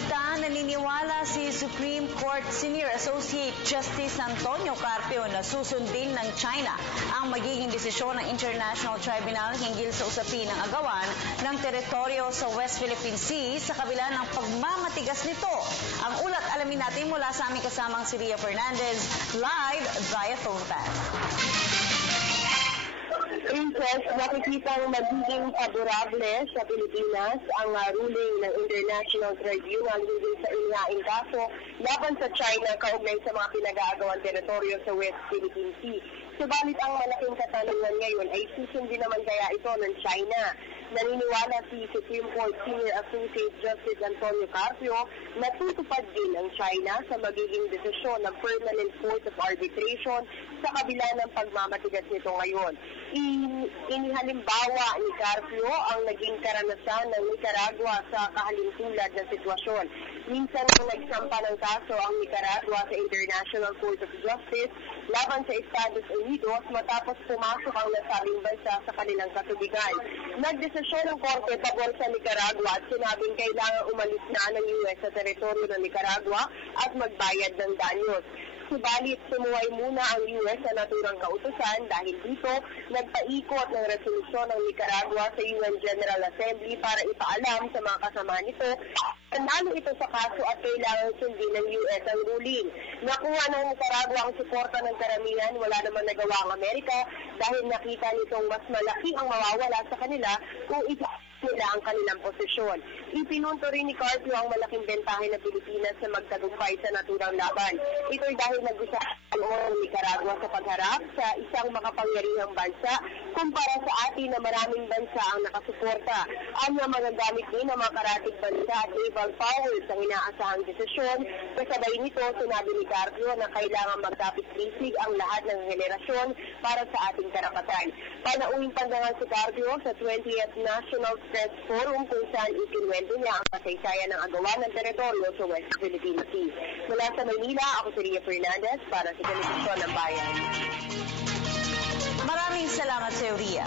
balita, naniniwala si Supreme Court Senior Associate Justice Antonio Carpio na susundin ng China ang magiging desisyon ng International Tribunal hinggil sa usapin ng agawan ng teritoryo sa West Philippine Sea sa kabila ng pagmamatigas nito. Ang ulat alamin natin mula sa aming kasamang si Ria Fernandez, live via phone pan. Princess, nakikitang magiging favorable sa Pilipinas ang ruling ng International Tribunal hinggil sa inihaing kaso laban sa China kaugnay sa mga pinag-aagawang teritoryo sa West Philippine Sea. Subalit ang malaking katanungan ngayon ay susundin naman kaya ito ng China. Naniniwala si Supreme Court Senior Associate Justice Antonio Carpio na tutupad din ang China sa magiging desisyon ng Permanent Court of Arbitration sa kabila ng pagmamatigas nito ngayon. Inihalimbawa ni Carpio ang naging karanasan ng Nicaragua sa kahalintulad na sitwasyon. Minsan nang nagsampa ng kaso ang Nicaragua sa International Court of Justice laban sa Estados Unidos matapos pumasok ang nasabing bansa sa kanilang katubigan. Nagdesisyon ng korte pabor sa Nicaragua at sinabing kailangan umalis na ng US sa teritoryo ng Nicaragua at magbayad ng danyos. Subalit, sumuway muna ang US sa naturang kautusan dahil dito nagpaikot ng resolusyon ng Nicaragua sa UN General Assembly para ipaalam sa mga kasama nito nanalo ito sa kaso at kailangan sundin ng US ang ruling. Nakuha ng Nicaragua ang suporta ng karamihan, wala naman nagawa ang Amerika dahil nakita nitong mas malaki ang mawawala sa kanila kung nila ang kanilang posisyon. Ipinunto rin ni Carpio ang malaking bentahe ng Pilipinas sa magtagumpay sa naturang laban. Ito'y dahil nag-usap ang Nicaragua sa pagharap sa isang makapangyarihang bansa kumpara sa atin na maraming bansa ang nakasuporta. Anya magagamit din ang mga karatig bansa at naval powers ang inaasahang desisyon. Kasabay nito, sinabi ni Carpio na kailangan magkapit-bisig ang lahat ng henerasyon para sa ating karapatan. Panauwing pandangan si Carpio sa 20th National Press Forum kung saan ikinuwento niya ang kasaysayan ng agawan ng teritoryo sa West Philippine Sea. Mula sa Maynila, ako si Ria Fernandez para sa Telebisyon ng Bayan. Maraming salamat sa Ria.